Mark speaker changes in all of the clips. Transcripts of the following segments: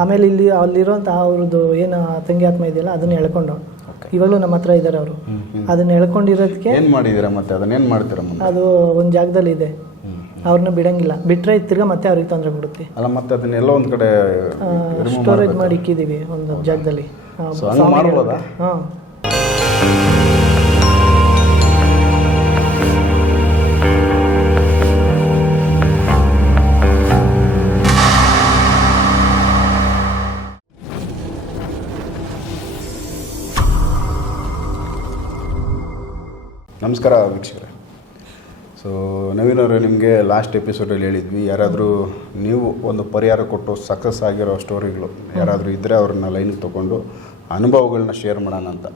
Speaker 1: ಆಮೇಲೆ ಇಲ್ಲಿ ಅಲ್ಲಿರೋಂತ ಅವ್ರದ್ದು ಏನು ತಂಗಿ ಆತ್ಮ ಇದೆಯಲ್ಲ ಅದನ್ನ ಎಳ್ಕೊಂಡು ಇವಾಗಲೂ ನಮ್ಮ ಹತ್ರ ಇದ್ದಾರೆ ಅವರು. ಅದನ್ನ ಎಳ್ಕೊಂಡಿರೋದಕ್ಕೆ
Speaker 2: ಏನು ಮಾಡಿದ್ದೀರಾ ಮತ್ತೆ? ಅದನ್ನ ಏನು ಮಾಡ್ತೀರಾ ಮುಂದೆ?
Speaker 1: ಅದು ಒಂದು ಜಾಗದಲ್ಲಿ ಇದೆ. ಅವ್ರನ್ನ ಬಿಡಂಗಿಲ್ಲ. ಬಿಟ್ರೆ ತಿರ್ಗಾ ಮತ್ತೆ ಅವ್ರಿಗೆ ತೊಂದರೆ ಕೊಡುತ್ತೆ
Speaker 2: ಅಲ್ಲ ಮತ್ತೆ ಅದನ್ನ ಎಲ್ಲೋ ಒಂದು ಕಡೆ
Speaker 1: ಸ್ಟೋರೇಜ್ ಮಾಡಿ ಇಕ್ಕಿದೀವಿ ಒಂದು ಜಾಗದಲ್ಲಿ.
Speaker 2: ಹಾ ಹಂಗ್ ಮಾಡ್ಬೋದಾ?
Speaker 1: ಹಾಂ.
Speaker 2: ನಮಸ್ಕಾರ ವೀಕ್ಷಕರೇ. ಸೊ ನವೀನ್ ಅವರೇ ನಿಮಗೆ ಲಾಸ್ಟ್ ಎಪಿಸೋಡಲ್ಲಿ ಹೇಳಿದ್ವಿ ಯಾರಾದರೂ ನೀವು ಒಂದು ಪರಿಹಾರ ಕೊಟ್ಟು ಸಕ್ಸಸ್ ಆಗಿರೋ ಸ್ಟೋರಿಗಳು ಯಾರಾದರೂ ಇದ್ದರೆ ಅವ್ರನ್ನ ಲೈನ್ಗೆ ತೊಗೊಂಡು ಅನುಭವಗಳನ್ನ ಶೇರ್ ಮಾಡೋಣ ಅಂತ.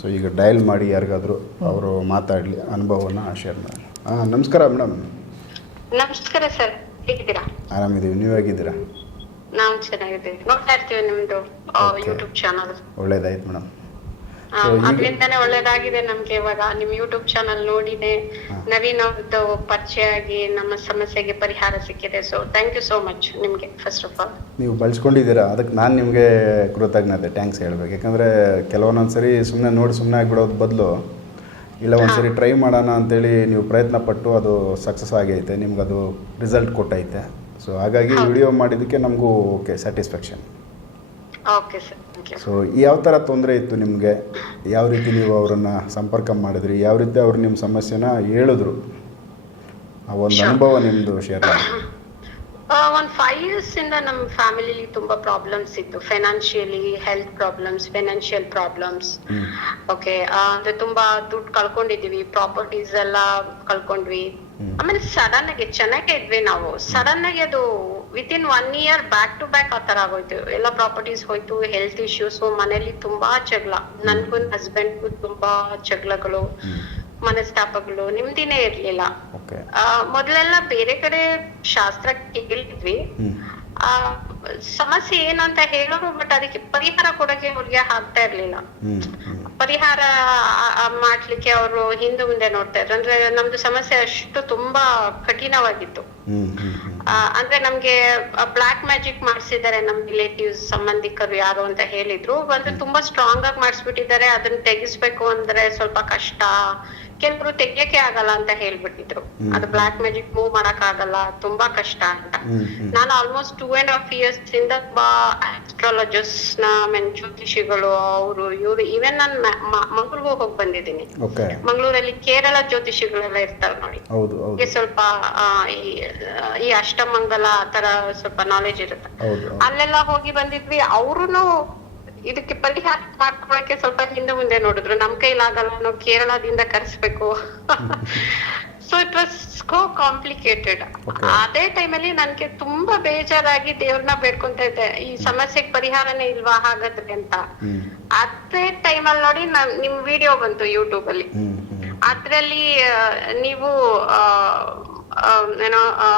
Speaker 2: ಸೊ ಈಗ ಡಯಲ್ ಮಾಡಿ ಯಾರಿಗಾದರೂ ಅವರು ಮಾತಾಡಲಿ ಅನುಭವನ ಶೇರ್ ಮಾಡೋಣ. ಹಾಂ ನಮಸ್ಕಾರ ಮೇಡಮ್
Speaker 3: ನಮಸ್ಕಾರ ಸರ್ ಹೇಗಿದ್ದೀರಾ?
Speaker 2: ಆರಾಮಿದ್ದೀವಿ ನೀವು ಹೇಗಿದ್ದೀರಾ?
Speaker 3: ನಾವು ಚೆನ್ನಾಗಿದ್ದೀವಿ. ನೋಡ್ತಾ ಇರ್ತೀವಿ
Speaker 2: ನಿಮ್ಮದು.
Speaker 3: ಯೂಟ್ಯೂಬ್ ಚಾನಲ್
Speaker 2: ಒಳ್ಳೇದಾಯ್ತು ಮೇಡಮ್
Speaker 3: ಅದ್ರಿಂದಾನೇ ಒಳ್ಳೇದಾಗಿದೆ ನಮ್ಗೆ ಇವಾಗ. ನಿಮ್ ಯೂಟ್ಯೂಬ್ ಚಾನಲ್ ನೋಡಿದೆ ನವೀನ್ ಅವ್ರದ್ದು ಪರಿಚಯ ಆಗಿ ನಮ್ಮ ಸಮಸ್ಯೆಗೆ ಪರಿಹಾರ ಸಿಕ್ಕಿದೆ. So thank you so much ನಿಮ್ಗೆ ಫಸ್ಟ್ ಆಫ್ ಆಲ್
Speaker 2: ನೀವು ಬಳಸ್ಕೊಂಡಿದ್ದೀರಾ? ಅದಕ್ಕೆ ನಾನು ನಿಮಗೆ ಕೃತಜ್ಞತೆ. ಟ್ಯಾಂಕ್ಸ್ ಹೇಳ್ಬೇಕು. ಯಾಕಂದರೆ ಕೆಲವೊಂದೊಂದು ಸರಿ ಸುಮ್ಮನೆ ನೋಡಿ ಸುಮ್ಮನೆ ಆಗಿಬಿಡೋದು ಬದಲು ಇಲ್ಲ ಒಂದ್ಸರಿ ಟ್ರೈ ಮಾಡೋಣ ಅಂತೇಳಿ ನೀವು ಪ್ರಯತ್ನ ಪಟ್ಟು ಅದು ಸಕ್ಸಸ್ ಆಗೈತೆ. ನಿಮ್ಗೆ ಅದು ರಿಸಲ್ಟ್ ಕೊಟ್ಟೈತೆ. ಸೊ ಹಾಗಾಗಿ ವಿಡಿಯೋ ಮಾಡಿದ್ದಕ್ಕೆ ನಮಗೂ okay satisfaction
Speaker 3: okay sir
Speaker 2: so ಯಾವ ಥರ ತೊಂದರೆ ಇತ್ತು ನಿಮಗೆ? ಯಾವ ರೀತಿ ನೀವು ಅವರನ್ನು ಸಂಪರ್ಕ ಮಾಡಿದ್ರಿ? ಯಾವ ರೀತಿ ಅವ್ರು ನಿಮ್ಮ ಸಮಸ್ಯೆನ ಹೇಳಿದ್ರು? ಆ ಒಂದು ಅನುಭವ ನಿಮ್ಮದು ಶೇರ್ ಮಾಡಿ.
Speaker 3: ಒಂದ್ ಫೈವ್ ಇಯರ್ಸ್ ಇಂದ ನಮ್ಮ ಫ್ಯಾಮಿಲಿಲಿ ತುಂಬಾ ಪ್ರಾಬ್ಲಮ್ಸ್ ಇತ್ತು. Financially health problems financial problems. Okay ಅಂದ್ರೆ ತುಂಬಾ ದುಡ್ಡು ಕಳ್ಕೊಂಡಿದೀವಿ ಪ್ರಾಪರ್ಟೀಸ್ ಎಲ್ಲ ಕಳ್ಕೊಂಡ್ವಿ. ಆಮೇಲೆ ಸಡನ್ ಆಗಿ ಚೆನ್ನಾಗೇ ಇದ್ವಿ ನಾವು. ಸಡನ್ ಆಗಿ ಅದು within one year back to back ಆತರ ಆಗೋಯ್ತು. ಎಲ್ಲ ಪ್ರಾಪರ್ಟೀಸ್ ಹೋಯ್ತು ಹೆಲ್ತ್ ಇಶ್ಯೂಸ್ ಮನೇಲಿ ತುಂಬಾ ಜಗಳ. ನನ್ಗೂ ಹಸ್ಬೆಂಡ್ಗೂ ತುಂಬಾ ಜಗಳಗಳು. ಮನಸ್ತಾಪಗಳು ನಿಮ್ದಿನೇ ಇರ್ಲಿಲ್ಲ.
Speaker 2: ಮೊದಲೆಲ್ಲ
Speaker 3: ಆ, ಮೊದ್ಲೆಲ್ಲ ಬೇರೆ ಕಡೆ ಶಾಸ್ತ್ರ ಕೇಳಿದ್ವಿ. ಆ ಸಮಸ್ಯೆ ಏನಂತ ಅಂತ ಹೇಳೋರು ಬಟ್ ಅದಕ್ಕೆ ಪರಿಹಾರ ಕೊಡಕ್ಕೆ ಅವ್ರಿಗೆ ಆಗ್ತಾ ಇರ್ಲಿಲ್ಲ. ಪರಿಹಾರ ಮಾಡ್ಲಿಕ್ಕೆ ಅವರು ಹಿಂದೆ ಮುಂದೆ ನೋಡ್ತಾ ಇದ್ರು. ಅಂದ್ರೆ ನಮ್ದು ಸಮಸ್ಯೆ ಅಷ್ಟು ತುಂಬಾ ಕಠಿಣವಾಗಿತ್ತು. ಅಂದ್ರೆ ನಮ್ಗೆ ಬ್ಲಾಕ್ ಮ್ಯಾಜಿಕ್ ಮಾಡಿಸಿದ್ದಾರೆ ನಮ್ ರಿಲೇಟಿವ್ಸ್ ಸಂಬಂಧಿಕರು ಯಾರು ಅಂತ ಹೇಳಿದ್ರು. ಅಂದ್ರೆ ತುಂಬಾ ಸ್ಟ್ರಾಂಗ್ ಆಗಿ ಮಾಡಿಸ್ಬಿಟ್ಟಿದ್ದಾರೆ. ಅದನ್ನ ತೆಗಿಸ್ಬೇಕು ಅಂದ್ರೆ ಸ್ವಲ್ಪ ಕಷ್ಟ. ಕೆಲವರು ತೆಗಿಯಕ್ಕೆ ಆಗಲ್ಲ ಅಂತ ಹೇಳ್ಬಿಟ್ಟಿದ್ರು. ಅದು ಬ್ಲಾಕ್ ಮ್ಯಾಜಿಕ್ ಮೂವ್ ಮಾಡಕ್ ಆಗಲ್ಲ ತುಂಬಾ ಕಷ್ಟ ಅಂತ. ನಾನು almost two and half years ಇಂದ ಬಾ ಆಸ್ಟ್ರಾಲಜರ್ಸ್ನ mean ಜ್ಯೋತಿಷಿಗಳು ಅವರು ಇವರು ಈವನ್ ನಾನು ಮಂಗಳೂರಿಗೆ ಹೋಗಿ ಬಂದಿದ್ದೀನಿ. ಮಂಗಳೂರಲ್ಲಿ ಕೇರಳ ಜ್ಯೋತಿಷಿಗಳೆಲ್ಲ ಇರ್ತಾರೆ ನೋಡಿ. ಸ್ವಲ್ಪ ಈ ಅಷ್ಟಮಂಗಲ ಆ ತರ ಸ್ವಲ್ಪ ನಾಲೆಜ್ ಇರುತ್ತೆ. ಅಲ್ಲೆಲ್ಲ ಹೋಗಿ ಬಂದಿದ್ವಿ ಅವ್ರುನು ಇದಕ್ಕೆ ಪರಿಹಾರ ಮಾಡ್ಕೊಳಕ್ಕೆ ಸ್ವಲ್ಪ ಹಿಂದೆ ಮುಂದೆ ನೋಡಿದ್ರು. ನಮ್ ಕೈಲಾಗಲ್ಲ ನಾವು ಕೇರಳದಿಂದ ಕರೆಸ್ಬೇಕು. ಸೊ ಇಟ್ ವಾಸ್ ಕೋ ಕಾಂಪ್ಲಿಕೇಟೆಡ್. ಅದೇ ಟೈಮಲ್ಲಿ ನನ್ಗೆ ತುಂಬಾ ಬೇಜಾರಾಗಿ ದೇವ್ರನ್ನ ಬೇಡ್ಕೊಂತ ಇದ್ದೆ. ಈ ಸಮಸ್ಯೆಗೆ ಪರಿಹಾರನೇ ಇಲ್ವಾ ಹಾಗಾದ್ರೆ ಅಂತ. ಅದೇ ಟೈಮಲ್ಲಿ ನೋಡಿ ನಮ್ ನಿಮ್ ವಿಡಿಯೋ ಬಂತು ಯೂಟ್ಯೂಬ್ ಅಲ್ಲಿ. ಅದ್ರಲ್ಲಿ ನೀವು ಏನೋ ಆ,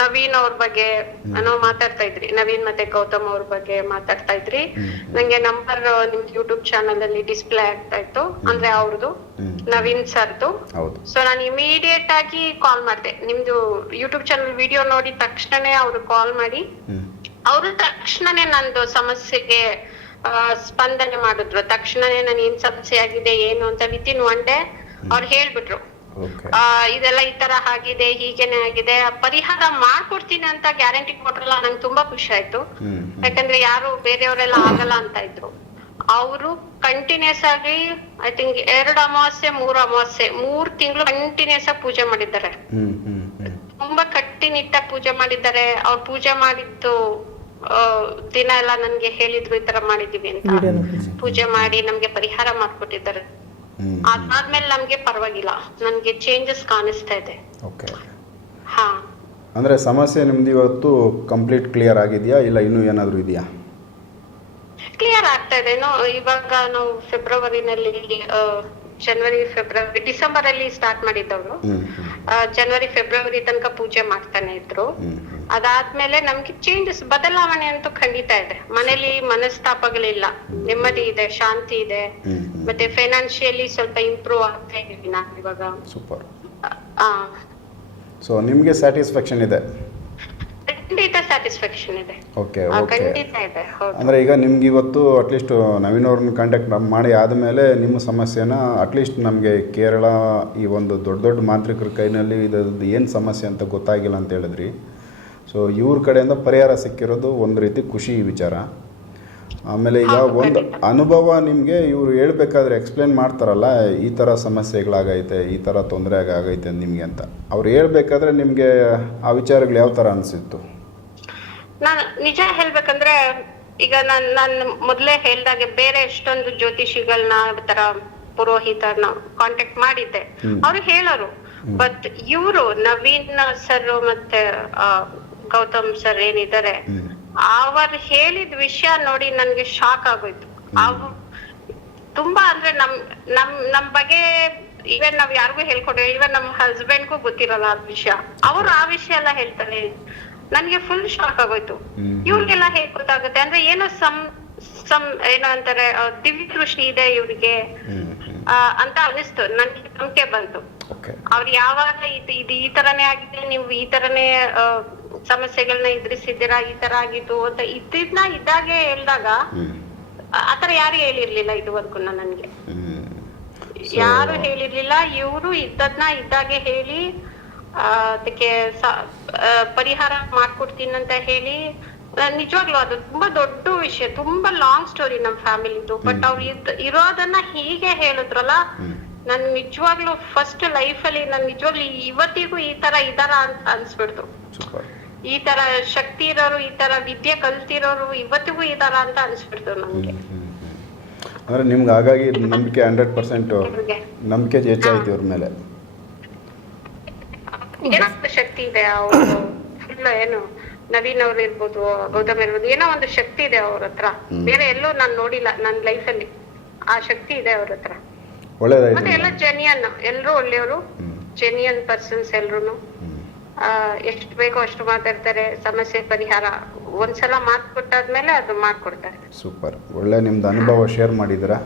Speaker 3: ನವೀನ್ ಅವ್ರ ಬಗ್ಗೆ ನಾವು ಮಾತಾಡ್ತಾ ಇದ್ರಿ. ನವೀನ್ ಮತ್ತೆ ಗೌತಮ್ ಅವ್ರ ಬಗ್ಗೆ ಮಾತಾಡ್ತಾ ಇದ್ರಿ. ನಂಗೆ ನಂಬರ್ ನಿಮ್ ಯೂಟ್ಯೂಬ್ ಚಾನಲ್ ಅಲ್ಲಿ ಡಿಸ್ಪ್ಲೇ ಆಗ್ತಾ ಇತ್ತು. ಅಂದ್ರೆ ಅವ್ರದ್ದು ನವೀನ್ ಸರ್ದು. ಸೊ ನಾನು ಇಮಿಡಿಯೇಟ್ ಆಗಿ ಕಾಲ್ ಮಾಡ್ದೆ. ನಿಮ್ದು ಯೂಟ್ಯೂಬ್ ಚಾನಲ್ ವಿಡಿಯೋ ನೋಡಿ ತಕ್ಷಣನೇ ಅವ್ರು ಕಾಲ್ ಮಾಡಿ. ಅವರು ತಕ್ಷಣನೇ ನಂದು ಸಮಸ್ಯೆಗೆ ಸ್ಪಂದನೆ ಮಾಡಿದ್ರು. ತಕ್ಷಣನೇ ನಾನು ಏನ್ ಸಮಸ್ಯೆ ಆಗಿದೆ ಏನು ಅಂತ ವಿತಿನ್ ಒನ್ ಡೇ ಅವ್ರು ಹೇಳ್ಬಿಟ್ರು. ಆ, ಇದೆಲ್ಲ ಈ ತರ ಆಗಿದೆ ಹೀಗೇನೆ ಆಗಿದೆ. ಪರಿಹಾರ ಮಾಡ್ಕೊಡ್ತೀನಿ ಅಂತ ಗ್ಯಾರಂಟಿ ಕೊಟ್ರಲ್ಲ ನಂಗೆ ತುಂಬಾ ಖುಷಿ ಆಯ್ತು. ಯಾಕಂದ್ರೆ ಯಾರು ಬೇರೆಯವರೆಲ್ಲ ಆಗಲ್ಲ ಅಂತ ಇದ್ರು. ಅವರು ಕಂಟಿನ್ಯೂಸ್ ಆಗಿ ಐ ತಿಂಕ್ ಎರಡು ಅಮಾವಾಸ್ಯೆ ಮೂರು ಅಮಾವಾಸ್ಯೆ ಮೂರ್ ತಿಂಗಳು ಕಂಟಿನ್ಯೂಸ್ ಆಗಿ ಪೂಜೆ ಮಾಡಿದ್ದಾರೆ. ತುಂಬಾ ಕಟ್ಟಿನಿಟ್ಟ ಪೂಜೆ ಮಾಡಿದ್ದಾರೆ. ಅವ್ರು ಪೂಜೆ ಮಾಡಿದ್ದು ಆ, ದಿನ ಎಲ್ಲ ನನ್ಗೆ ಹೇಳಿದ್ರು ಈ ತರ ಮಾಡಿದೀವಿ ಅಂತ. ಪೂಜೆ ಮಾಡಿ ನಮ್ಗೆ ಪರಿಹಾರ ಮಾಡ್ಕೊಟ್ಟಿದ್ದಾರೆ. ಅದಾದ್ಮೇಲೆ ನಮ್ಗೆ ಪರವಾಗಿಲ್ಲ. ನನ್ಗೆ ಚೇಂಜಸ್ ಕಾಣಿಸ್ತಾ ಇದೆ.
Speaker 2: ಓಕೆ
Speaker 3: ಹಾ.
Speaker 2: ಅಂದ್ರೆ ಸಮಸ್ಯೆ ನಿಮ್ದು ಇವತ್ತು ಕಂಪ್ಲೀಟ್ ಕ್ಲಿಯರ್ ಆಗಿದೆಯಾ? ಇಲ್ಲ ಇನ್ನು ಏನಾದರೂ ಇದೆಯಾ?
Speaker 3: ಕ್ಲಿಯರ್ ಆಗ್ತಾ ಇದೆ. ನೋ ಇವಾಗ ನಾವು ಫೆಬ್ರವರಿನಲ್ಲಿ ಜನವರಿ ಫೆಬ್ರವರಿ ಡಿಸೆಂಬರ್ ಅಲ್ಲಿ ಸ್ಟಾರ್ಟ್ ಮಾಡಿದ್ದವರು. ಜನವರಿ ಫೆಬ್ರವರಿ ತನಕ ಪೂಜೆ ಮಾಡ್ತಾನೆ ಇದ್ರು. ಅದಾದ್ಮೇಲೆ ನಮ್ಗೆ ಚೇಂಜಸ್ ಬದಲಾವಣೆ ಅಂತೂ ಖಂಡಿತ ಇದೆ. ಮನೇಲಿ ಮನಸ್ತಾಪಗಳಿಲ್ಲ. ನೆಮ್ಮದಿ ಇದೆ ಶಾಂತಿ ಇದೆ. ಮತ್ತೆ ಫೈನಾನ್ಷಿಯಲಿ ಸ್ವಲ್ಪ ಇಂಪ್ರೂವ್ ಆಗ್ತಾ ಇದ್ದೀನಿ ನಾನು ಇವಾಗ.
Speaker 2: ಸೂಪರ್
Speaker 3: ಆ,
Speaker 2: ಸೊ ನಿಮಗೆ ಸ್ಯಾಟಿಸ್ಫ್ಯಾಕ್ಷನ್ ಇದೆ?
Speaker 3: ಖಂಡಿತ ಸ್ಯಾಟಿಸ್ಫ್ಯಾಕ್ಷನ್ ಇದೆ.
Speaker 2: ಓಕೆ
Speaker 3: ಆ,
Speaker 2: ಓಕೆ
Speaker 3: ಖಂಡಿತ ಇದೆ ಹೌದು.
Speaker 2: ಅಂದರೆ ಈಗ ನಿಮ್ಗೆ ಇವತ್ತು ಅಟ್ಲೀಸ್ಟ್ ನವೀನ್ ಅವ್ರನ್ನ ಕಾಂಟ್ಯಾಕ್ಟ್ ಮಾಡಿ ಆದಮೇಲೆ ನಿಮ್ಮ ಸಮಸ್ಯೆನ ಅಟ್ಲೀಸ್ಟ್ ನಮಗೆ ಕೇರಳ ಈ ಒಂದು ದೊಡ್ಡ ದೊಡ್ಡ ಮಾಂತ್ರಿಕರ ಕೈನಲ್ಲಿ ಇದು ಏನು ಸಮಸ್ಯೆ ಅಂತ ಗೊತ್ತಾಗಿಲ್ಲ ಅಂತ ಹೇಳಿದ್ರಿ. ಸೊ ಇವ್ರ ಕಡೆಯಿಂದ ಪರಿಹಾರ ಸಿಕ್ಕಿರೋದು ಒಂದು ರೀತಿ ಖುಷಿ ವಿಚಾರ. ಆಮೇಲೆ ಈಗ ಒಂದು ಅನುಭವ ನಿಮಗೆ ಇವರು ಹೇಳ್ಬೇಕಾದ್ರೆ ಎಕ್ಸ್ಪ್ಲೇನ್ ಮಾಡ್ತಾರಲ್ಲ ಈ ಥರ ಸಮಸ್ಯೆಗಳಾಗೈತೆ ಈ ಥರ ತೊಂದರೆ ಆಗೈತೆ ನಿಮಗೆ ಅಂತ. ಅವ್ರು ಹೇಳ್ಬೇಕಾದ್ರೆ ನಿಮಗೆ ಆ ವಿಚಾರಗಳು ಯಾವ ಥರ ಅನಿಸಿತ್ತು?
Speaker 3: ನಾನು ನಿಜ ಹೇಳ್ಬೇಕಂದ್ರೆ ಈಗ ನಾನ್ ನಾನು ಮೊದ್ಲೇ ಹೇಳ್ದಾಗೆ ಬೇರೆ ಎಷ್ಟೊಂದು ಜ್ಯೋತಿಷಿಗಳನ್ನ ತರ ಪುರೋಹಿತರನ್ನ ಕಾಂಟ್ಯಾಕ್ಟ್ ಮಾಡಿದ್ದೆ. ಅವ್ರು ಹೇಳೋರು ಬಟ್ ಇವರು ನವೀನ್ ಸರ್ ಮತ್ತೆ ಗೌತಮ್ ಸರ್ ಏನಿದ್ದಾರೆ. ಅವರು ಹೇಳಿದ ವಿಷಯ ನೋಡಿ ನನ್ಗೆ ಶಾಕ್ ಆಗೋಯ್ತು. ಅವ್ ತುಂಬಾ ಅಂದ್ರೆ ನಮ್ ನಮ್ ನಮ್ ಬಗ್ಗೆ ಈವನ್ ನಾವ್ ಯಾರಿಗೂ ಹೇಳ್ಕೊಡೋ ಈವನ್ ನಮ್ ಹಸ್ಬೆಂಡ್ಗೂ ಗೊತ್ತಿರಲ್ಲ ಆ ವಿಷಯ. ಅವರು ಆ ವಿಷಯ ಎಲ್ಲ ಹೇಳ್ತಾರೆ. ನನ್ಗೆ ಫುಲ್ ಶಾಕ್ ಆಗೋಯ್ತು. ಇವ್ರಿಗೆಲ್ಲ ಹೇಗ್ ಗೊತ್ತಾಗುತ್ತೆ? ಅಂದ್ರೆ ಏನೋ ಸಮ್ ಸಮ್ ಏನೋ ಅಂತಾರೆ ದಿವ್ಯ ದೃಷ್ಟಿ ಇದೆ ಇವ್ರಿಗೆ. ಅಂತ ಅನಿಸ್ತು ನನ್ಗೆ ನಂಬಿಕೆ ಬಂತು. ಅವ್ರು ಯಾವಾಗ ಇದು ಇದು ಈ ತರನೇ ಆಗಿದೆ ನೀವು ಈ ತರನೇ ಸಮಸ್ಯೆಗಳನ್ನ ಎದುರಿಸಿದ್ದೀರಾ? ಈ ತರ ಆಗಿತ್ತು ಅಂತ ಇದ್ದಿದ್ನ ಇದ್ದಾಗೆ ಹೇಳ್ದಾಗ ಆತರ ಯಾರು ಹೇಳಿರ್ಲಿಲ್ಲ ಇದುವರೆಗೂ ನನ್ಗೆ. ಯಾರು ಹೇಳಿರ್ಲಿಲ್ಲ ಇವರು ಇದ್ದದ್ನ ಇದ್ದಾಗೆ ಹೇಳಿ ಆ, ಅದಕ್ಕೆ ಪರಿಹಾರ ಮಾಡ್ಕೊಡ್ತೀನಿ ಅಂತ ಹೇಳಿ ನಿಜವಾಗ್ಲೂ ಅದು ತುಂಬಾ ದೊಡ್ಡ ವಿಷಯ ತುಂಬಾ ಲಾಂಗ್ ಸ್ಟೋರಿ ನಮ್ ಫ್ಯಾಮಿಲಿದು. ಬಟ್ ಅವ್ರು ಇದ್ ಇರೋದನ್ನ ಹೀಗೆ ಹೇಳಿದ್ರಲ್ಲ. ನನ್ ನಿಜವಾಗ್ಲೂ ಫಸ್ಟ್ ಲೈಫ್ ಅಲ್ಲಿ ನನ್ ನಿಜವಾಗ್ಲೂ ಇವತ್ತಿಗೂ ಈ ತರ ಇದಾರ ಅಂತ ಅನ್ಸ್ಬಿಡ್ತು. ಈ ತರ ಶಕ್ತಿ ಇರೋರು ಈ ತರ ವಿದ್ಯೆ ಕಲ್ತಿರೋರು ಇವತ್ತಿಗೂ ಇದಾರ ಅಂತ ಅನ್ಸ್ಬಿಡ್ತು ನಮ್ಗೆ.
Speaker 2: ಅಂದ್ರೆ ನಿಮ್ಗೆ ಹಾಗಾಗಿ ನಂಬಿಕೆ ಹಂಡ್ರೆಡ್ ಪರ್ಸೆಂಟು. ನಂಬಿಕೆ ಹೆಚ್ಚಾಯ್ತು ಇವ್ರ ಮೇಲೆ.
Speaker 3: ಶಕ್ತಿ ಇದೆ ಅವರು. ಫುಲ್ ಏನು ನವೀನ್ ಅವ್ರು ಇರ್ಬೋದು ಗೌತಮ್ ಇರ್ಬೋದು ಏನೋ ಒಂದು ಶಕ್ತಿ ಇದೆ ಅವ್ರ ಹತ್ರ. ಬೇರೆ ಎಲ್ಲೂ ನಾನ್ ನೋಡಿಲ್ಲ ನನ್ ಲೈಫಲ್ಲಿ. ಅಲ್ಲಿ ಆ ಶಕ್ತಿ ಇದೆ ಅವ್ರ ಹತ್ರ.
Speaker 2: ಒಳ್ಳೇದಾಯ್ತು
Speaker 3: ಮತ್ತೆ ಎಲ್ಲ ಜೆನಿಯನ್ ಎಲ್ಲರೂ ಒಳ್ಳೆಯವರು. ಜೆನಿಯನ್ ಪರ್ಸನ್ಸ್ ಎಲ್ರು. ಎಷ್ಟು ಬೇಕೋ ಅಷ್ಟು ಮಾತಾಡ್ತಾರೆ ಸಮಸ್ಯೆ ಪರಿಹಾರ. ಒಂದ್ಸಲ ಮಾತು ಕೊಟ್ಟಾದ್ಮೇಲೆ ಅದು ಮಾಡ್ಕೊಡ್ತಾರೆ.
Speaker 2: ಸೂಪರ್. ಒಳ್ಳೆ ನಿಮ್ದು ಅನುಭವ ಶೇರ್ ಮಾಡಿದ್ದೀರಾ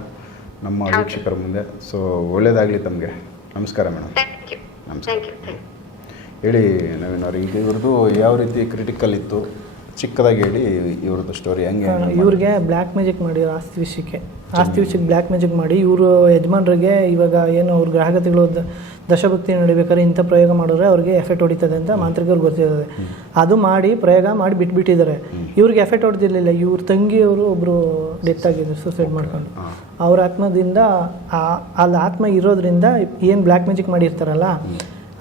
Speaker 2: ನಮ್ಮ ವೀಕ್ಷಕರ ಮುಂದೆ. ಸೊ ಒಳ್ಳೇದಾಗಲಿ ತಮಗೆ. ನಮಸ್ಕಾರ ಮೇಡಮ್.
Speaker 3: ಥ್ಯಾಂಕ್ ಯು
Speaker 2: ನಮಸ್ಕಾರ. ಹೇಳಿ ನವೀನ್ ಅವ್ರು ಈಗ ಇವ್ರದ್ದು ಯಾವ ರೀತಿ ಕ್ರಿಟಿಕಲ್ ಇತ್ತು? ಚಿಕ್ಕದಾಗಿ ಹೇಳಿ ಇವ್ರದ್ದು ಸ್ಟೋರಿ ಹೆಂಗೆ ಮಾಡಿದ್ರು?
Speaker 1: ಇವ್ರಿಗೆ ಬ್ಲ್ಯಾಕ್ ಮ್ಯಾಜಿಕ್ ಮಾಡಿ ಆಸ್ತಿ ವಿಷಯಕ್ಕೆ. ಆಸ್ತಿ ವಿಷಯಕ್ಕೆ ಬ್ಲ್ಯಾಕ್ ಮ್ಯಾಜಿಕ್ ಮಾಡಿ. ಇವರು ಯಜಮಾನ್ರಿಗೆ ಇವಾಗ ಏನು ಅವ್ರ ಗ್ರಾಹಕತೆಗಳು ದಶಭಕ್ತಿ ನಡಿಬೇಕಾದ್ರೆ ಇಂಥ ಪ್ರಯೋಗ ಮಾಡಿದ್ರೆ ಅವ್ರಿಗೆ ಎಫೆಕ್ಟ್ ಹೊಡಿತದೆ ಅಂತ ಮಾಂತ್ರಿಕರು ಗೊತ್ತಿರ್ತದೆ ಅದು ಮಾಡಿ ಪ್ರಯೋಗ ಮಾಡಿ ಬಿಟ್ಬಿಟ್ಟಿದ್ದಾರೆ. ಇವ್ರಿಗೆ ಎಫೆಕ್ಟ್ ಹೊಡೆದಿರಲಿಲ್ಲ. ಇವ್ರ ತಂಗಿಯವರು ಒಬ್ಬರು ಡೆತ್ ಆಗಿದ್ರು ಸೂಸೈಡ್ ಮಾಡ್ಕೊಂಡು. ಅವ್ರ ಆತ್ಮದಿಂದ ಆ- ಅಲ್ಲಿ ಆತ್ಮ ಇರೋದ್ರಿಂದ ಏನು ಬ್ಲ್ಯಾಕ್ ಮ್ಯಾಜಿಕ್ ಮಾಡಿರ್ತಾರಲ್ಲ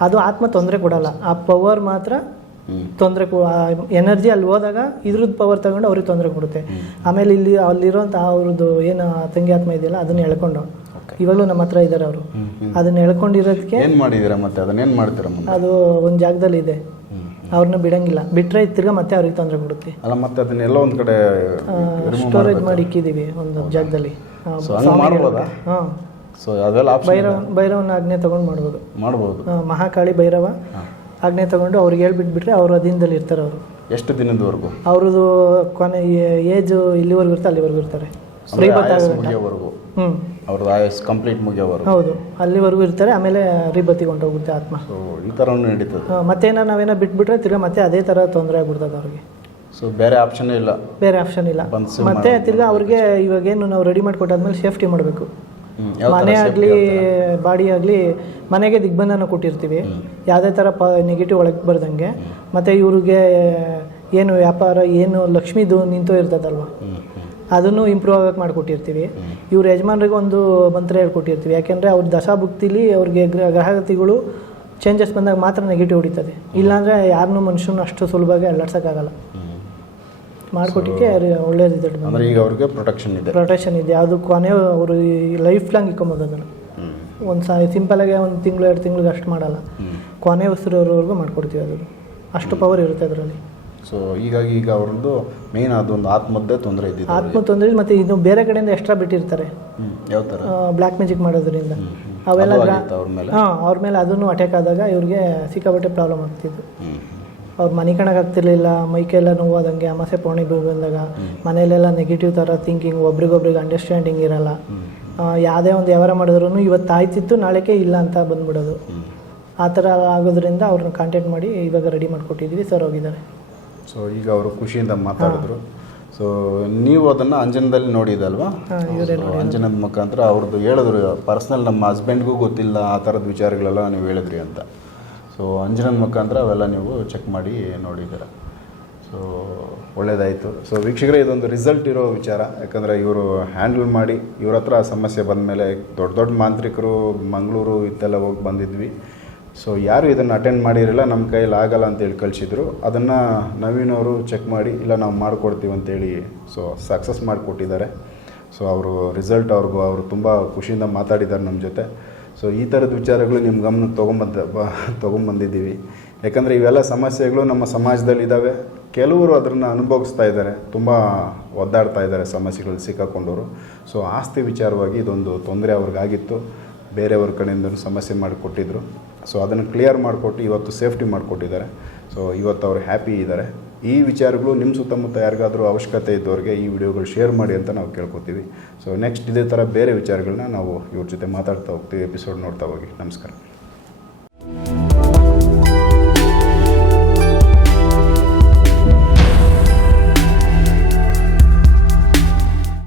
Speaker 1: ಅದು ಆತ್ಮ ತೊಂದರೆ ಕೊಡಲ್ಲ. ಆ ಪವರ್ ಮಾತ್ರ ತೊಂದರೆ ಎನರ್ಜಿ ಅಲ್ಲಿ ಹೋದಾಗ ಇದ್ರದ್ದು ಪವರ್ ತಗೊಂಡು ಅವ್ರಿಗೆ ತೊಂದರೆ ಕೊಡುತ್ತೆ. ಆಮೇಲೆ ಇಲ್ಲಿ ಅಲ್ಲಿರೋಂಥ ಅವ್ರದ್ದು ಏನು ತಂಗಿ ಆತ್ಮ ಇದೆಯಲ್ಲ ಅದನ್ನ ಎಳ್ಕೊಂಡು. ಇವಾಗಲೂ ನಮ್ಮ ಹತ್ರ ಇದ್ದಾರೆ ಅವರು. ಅದನ್ನ ಎಳ್ಕೊಂಡಿರೋದಕ್ಕೆ
Speaker 2: ಏನ್ ಮಾಡಿದ್ದೀರಾ ಮತ್ತೆ? ಅದನ್ನೇನು ಮಾಡ್ತೀರಾ ಮುಂದೆ?
Speaker 1: ಅದು ಒಂದು ಜಾಗದಲ್ಲಿ ಇದೆ. ಅವ್ರನ್ನ ಬಿಡಂಗಿಲ್ಲ. ಬಿಟ್ರೆ ತಿರ್ಗಾ ಮತ್ತೆ ಅವ್ರಿಗೆ ತೊಂದರೆ ಕೊಡುತ್ತೆ
Speaker 2: ಅಲ್ಲ ಮತ್ತೆ ಅದನ್ನೆಲ್ಲ ಒಂದು ಕಡೆ
Speaker 1: ಸ್ಟೋರೇಜ್ ಮಾಡಿ ಇಕ್ಕಿದೀವಿ ಒಂದು ಜಾಗದಲ್ಲಿ.
Speaker 2: So ಹಂಗ್ ಮಾಡ್ಬೋದಾ?
Speaker 1: ಹಾಂ.
Speaker 2: ಸೊ ಅದೆಲ್ಲ
Speaker 1: ಭೈರವ ಭೈರವನ ಆಜ್ಞೆ ತಗೊಂಡು ಮಾಡ್ಬೋದು.
Speaker 2: ಮಾಡ್ಬೋದು.
Speaker 1: ಆ, ಮಹಾಕಾಳಿ ಭೈರವ ಆಜ್ಞೆ ತಗೊಂಡು ಅವ್ರಿಗೆ ಹೇಳ್ಬಿಟ್ಬಿಟ್ರೆ ಅವ್ರ ಅಧೀನದಲ್ಲಿ ಇರ್ತಾರೆ ಅವರು.
Speaker 2: ಎಷ್ಟು ದಿನದವರೆಗೂ?
Speaker 1: ಅವ್ರದ್ದು ಕೊನೆ ಏಜ್ ಇಲ್ಲಿವರೆಗೂ ಇರ್ತಾರೆ ಅಲ್ಲಿವರೆಗೂ ಇರ್ತಾರೆ. ಹ್ಮ್
Speaker 2: ಮುಗಿಯೋವರೆಗೂ.
Speaker 1: ಹ್ಞೂ
Speaker 2: ಅವ್ರದ್ದು ಆಯಸ್ ಕಂಪ್ಲೀಟ್ ಮುಗಿಯೋವರು
Speaker 1: ಹೌದು ಅಲ್ಲಿವರೆಗೂ ಇರ್ತಾರೆ ಆಮೇಲೆ ರೀಬತ್ತಿಗೆ ಹೊಂಟೋಗುತ್ತೆ ಆತ್ಮ.
Speaker 2: ಸೊ ಈ ಥರ ನಡೀತದೆ.
Speaker 1: ಮತ್ತೆ ಮತ್ತೇನೋ ನಾವೇನೋ ಬಿಟ್ಬಿಟ್ರೆ ತಿರ್ಗಾ ಮತ್ತೆ ಅದೇ ಥರ ತೊಂದರೆ ಆಗ್ಬಿಡ್ತದೆ ಅವ್ರಿಗೆ.
Speaker 2: ಸೊ ಬೇರೆ ಆಪ್ಷನ್ ಇಲ್ಲ.
Speaker 1: ಬೇರೆ ಆಪ್ಷನ್ ಇಲ್ಲ. ಮತ್ತೆ. ತಿರ್ಗಾ ಅವ್ರಿಗೆ ಇವಾಗೇನು ನಾವು ರೆಡಿ ಮಾಡಿಕೊಟ್ಟಾದ್ಮೇಲೆ ಸೇಫ್ಟಿ ಮಾಡಬೇಕು. ಮನೆ ಆಗಲಿ ಬಾಡಿ ಆಗಲಿ ಮನೆಗೆ ದಿಗ್ಬಂಧನ ಕೊಟ್ಟಿರ್ತೀವಿ. ಯಾವುದೇ ಥರ ಪ ನೆಗೆಟಿವ್ ಒಳಗೆ ಬರ್ದಂಗೆ. ಮತ್ತೆ ಇವ್ರಿಗೆ ಏನು ವ್ಯಾಪಾರ ಏನು ಲಕ್ಷ್ಮೀದು ನಿಂತೋ ಇರ್ತದಲ್ವ. ಅದನ್ನು ಇಂಪ್ರೂವ್ ಆಗಕ್ಕೆ ಮಾಡಿಕೊಟ್ಟಿರ್ತೀವಿ. ಇವ್ರ ಯಜಮಾನ್ರಿಗೆ ಒಂದು ಮಂತ್ರ ಹೇಳ್ಕೊಟ್ಟಿರ್ತೀವಿ. ಯಾಕೆಂದರೆ ಅವ್ರ ದಶಾಭುಕ್ತಿಲಿ ಅವ್ರಿಗೆ ಗ್ರ ಗ್ರಹಗತಿಗಳು ಚೇಂಜಸ್ ಬಂದಾಗ ಮಾತ್ರ ನೆಗೆಟಿವ್ ಹೊಡಿತದೆ. ಇಲ್ಲಾಂದರೆ ಯಾರನ್ನೂ ಮನುಷ್ಯನ ಅಷ್ಟು ಸುಲಭವಾಗಿ ಅಲ್ಲಾಡ್ಸೋಕ್ಕಾಗಲ್ಲ. ಮಾಡಿಕೊಟ್ಟಿಕ್ಕೆ ಒಳ್ಳೇದಿದೆ
Speaker 2: ಅಂದ್ರೆ ಈಗ ಅವ್ರಿಗೆ ಪ್ರೊಟೆಕ್ಷನ್ ಇದೆ.
Speaker 1: ಪ್ರೊಟೆಕ್ಷನ್ ಇದೆ. ಅದು ಕೊನೆ ಅವರು ಲೈಫ್ ಲಾಂಗ್ ಇಕ್ಕೊಂಬೋದು ಅದನ್ನು. ಒಂದು ಸಾ ಸಿಂಪಲಾಗಿ ಒಂದು ತಿಂಗಳು ಎರಡು ತಿಂಗಳಿಗೆ ಅಷ್ಟು ಮಾಡಲ್ಲ. ಕೊನೆ ಉಸಿರೋವರೆಗೂ ಮಾಡ್ಕೊಡ್ತೀವಿ ಅದು ಅಷ್ಟು ಪವರ್ ಇರುತ್ತೆ ಅದರಲ್ಲಿ.
Speaker 2: ಸೊ ಹೀಗಾಗಿ ಈಗ ಅವ್ರದ್ದು ಮೇನ್ ಅದೊಂದು ಆತ್ಮದ್ದೇ ತೊಂದರೆ ಇದ್ದಿದೆ
Speaker 1: ಆತ್ಮ ತೊಂದರೆ ಮತ್ತೆ ಇದು ಬೇರೆ ಕಡೆಯಿಂದ ಎಕ್ಸ್ಟ್ರಾ ಬಿಟ್ಟಿರ್ತಾರೆ.
Speaker 2: ಯಾವ ತರ
Speaker 1: ಬ್ಲ್ಯಾಕ್ ಮ್ಯಾಜಿಕ್ ಮಾಡೋದ್ರಿಂದ. ಅವೆಲ್ಲ
Speaker 2: ಅವ್ರ ಮೇಲೆ?
Speaker 1: ಹಾಂ ಅವ್ರ ಮೇಲೆ ಅದನ್ನು ಅಟ್ಯಾಕ್ ಆದಾಗ ಇವ್ರಿಗೆ ಸಿಕ್ಕಾಪಟ್ಟೆ ಪ್ರಾಬ್ಲಮ್ ಆಗ್ತಿತ್ತು. ಅವ್ರು ಮನೆ ಆಗ್ತಿರ್ಲಿಲ್ಲ ಮೈಕೆಲ್ಲ ನೋವಾದಂಗೆ ಅಮಾಸೆ ಪೌಣಿ ಬಂದಾಗ ಮನೆಯಲ್ಲೆಲ್ಲ ನೆಗೆಟಿವ್ ಥರ ಥಿಂಕಿಂಗ್ ಒಬ್ರಿಗೊಬ್ರಿಗೆ ಅಂಡರ್ಸ್ಟ್ಯಾಂಡಿಂಗ್ ಇರಲ್ಲ. ಯಾವುದೇ ಒಂದು ವ್ಯವಹಾರ ಮಾಡಿದ್ರು ಇವತ್ತು ಆಯ್ತಿತ್ತು ನಾಳೆಗೆ ಇಲ್ಲ ಅಂತ ಬಂದ್ಬಿಡೋದು. ಆ ಥರ ಆಗೋದ್ರಿಂದ ಅವ್ರನ್ನ ಕಾಂಟ್ಯಾಕ್ಟ್ ಮಾಡಿ ಇವಾಗ ರೆಡಿ ಮಾಡಿಕೊಟ್ಟಿದ್ದೀವಿ ಸರ್ ಹೋಗಿದ್ದಾರೆ.
Speaker 2: ಸೊ ಈಗ ಅವರು ಖುಷಿಯಿಂದ ಮಾತಾಡಿದ್ರು. ಸೊ ನೀವು ಅದನ್ನು ಅಂಜನದಲ್ಲಿ ನೋಡಿದಲ್ವಾ? ಅಂಜನದ ಮುಖಾಂತರ ಅವ್ರದ್ದು ಹೇಳಿದ್ರು ಪರ್ಸ್ನಲ್ ನಮ್ಮ ಹಸ್ಬೆಂಡ್ಗೂ ಗೊತ್ತಿಲ್ಲ ಆ ಥರದ ವಿಚಾರಗಳೆಲ್ಲ ನೀವು ಹೇಳಿದ್ರಿ ಅಂತ. ಸೊ ಅಂಜನದ ಮುಖಾಂತರ ಅವೆಲ್ಲ ನೀವು ಚೆಕ್ ಮಾಡಿ ನೋಡಿದ್ದೀರ. ಸೊ ಒಳ್ಳೇದಾಯಿತು. ಸೊ ವೀಕ್ಷಕರೇ ಇದೊಂದು ರಿಸಲ್ಟ್ ಇರೋ ವಿಚಾರ. ಯಾಕಂದರೆ ಇವರು ಹ್ಯಾಂಡಲ್ ಮಾಡಿ ಇವ್ರ ಹತ್ರ ಆ ಸಮಸ್ಯೆ ಬಂದಮೇಲೆ ದೊಡ್ಡ ದೊಡ್ಡ ಮಾಂತ್ರಿಕರು ಮಂಗಳೂರು ಇತ್ತೆಲ್ಲ ಹೋಗಿ ಬಂದಿದ್ವಿ. ಸೊ ಯಾರು ಇದನ್ನು ಅಟೆಂಡ್ ಮಾಡಿರಲಿಲ್ಲ ನಮ್ಮ ಕೈಯಲ್ಲಿ ಆಗಲ್ಲ ಅಂತೇಳಿ ಕಳಿಸಿದ್ರು. ಅದನ್ನು ನವೀನ್ ಅವರು ಚೆಕ್ ಮಾಡಿ, ಇಲ್ಲ ನಾವು ಮಾಡಿಕೊಡ್ತೀವಿ ಅಂತೇಳಿ ಸೊ ಸಕ್ಸಸ್ ಮಾಡಿಕೊಟ್ಟಿದ್ದಾರೆ. ಸೊ ಅವರು ರಿಸಲ್ಟ್ ಅವ್ರಿಗೂ, ಅವರು ತುಂಬ ಖುಷಿಯಿಂದ ಮಾತಾಡಿದ್ದಾರೆ ನಮ್ಮ ಜೊತೆ. ಸೊ ಈ ಥರದ ವಿಚಾರಗಳು ನಿಮ್ಮ ಗಮನಕ್ಕೆ ತೊಗೊಂಬಂದ ತೊಗೊಂಬಂದಿದ್ದೀವಿ. ಯಾಕಂದರೆ ಇವೆಲ್ಲ ಸಮಸ್ಯೆಗಳು ನಮ್ಮ ಸಮಾಜದಲ್ಲಿ ಇದ್ದಾವೆ ಕೆಲವರು ಅದನ್ನು ಅನುಭವಿಸ್ತಾ ಇದ್ದಾರೆ. ತುಂಬ ಒದ್ದಾಡ್ತಾ ಇದ್ದಾರೆ ಸಮಸ್ಯೆಗಳು ಸಿಕ್ಕಾಕೊಂಡವರು. ಸೊ ಆಸ್ತಿ ವಿಚಾರವಾಗಿ ಇದೊಂದು ತೊಂದರೆ ಅವ್ರಿಗಾಗಿತ್ತು. ಬೇರೆಯವ್ರ ಕಡೆಯಿಂದ ಸಮಸ್ಯೆ ಮಾಡಿಕೊಟ್ಟಿದ್ರು. ಸೊ ಅದನ್ನು ಕ್ಲಿಯರ್ ಮಾಡಿಕೊಟ್ಟು ಇವತ್ತು ಸೇಫ್ಟಿ ಮಾಡಿಕೊಟ್ಟಿದ್ದಾರೆ. ಸೊ ಇವತ್ತು ಅವರು ಹ್ಯಾಪಿ ಇದ್ದಾರೆ. ಈ ವಿಚಾರಗಳು ನಿಮ್ಮ ಸುತ್ತಮುತ್ತ ಯಾರಿಗಾದರೂ ಅವಶ್ಯಕತೆ ಇದ್ದವ್ರಿಗೆ ಈ ವಿಡಿಯೋಗಳು ಶೇರ್ ಮಾಡಿ ಅಂತ ನಾವು ಕೇಳ್ಕೊತೀವಿ. ಸೊ ನೆಕ್ಸ್ಟ್ ಇದೇ ಥರ ಬೇರೆ ವಿಚಾರಗಳನ್ನ ನಾವು ಇವ್ರ ಜೊತೆ ಮಾತಾಡ್ತಾ ಹೋಗ್ತೀವಿ ಎಪಿಸೋಡ್ ನೋಡ್ತಾ ಹೋಗಿ. ನಮಸ್ಕಾರ.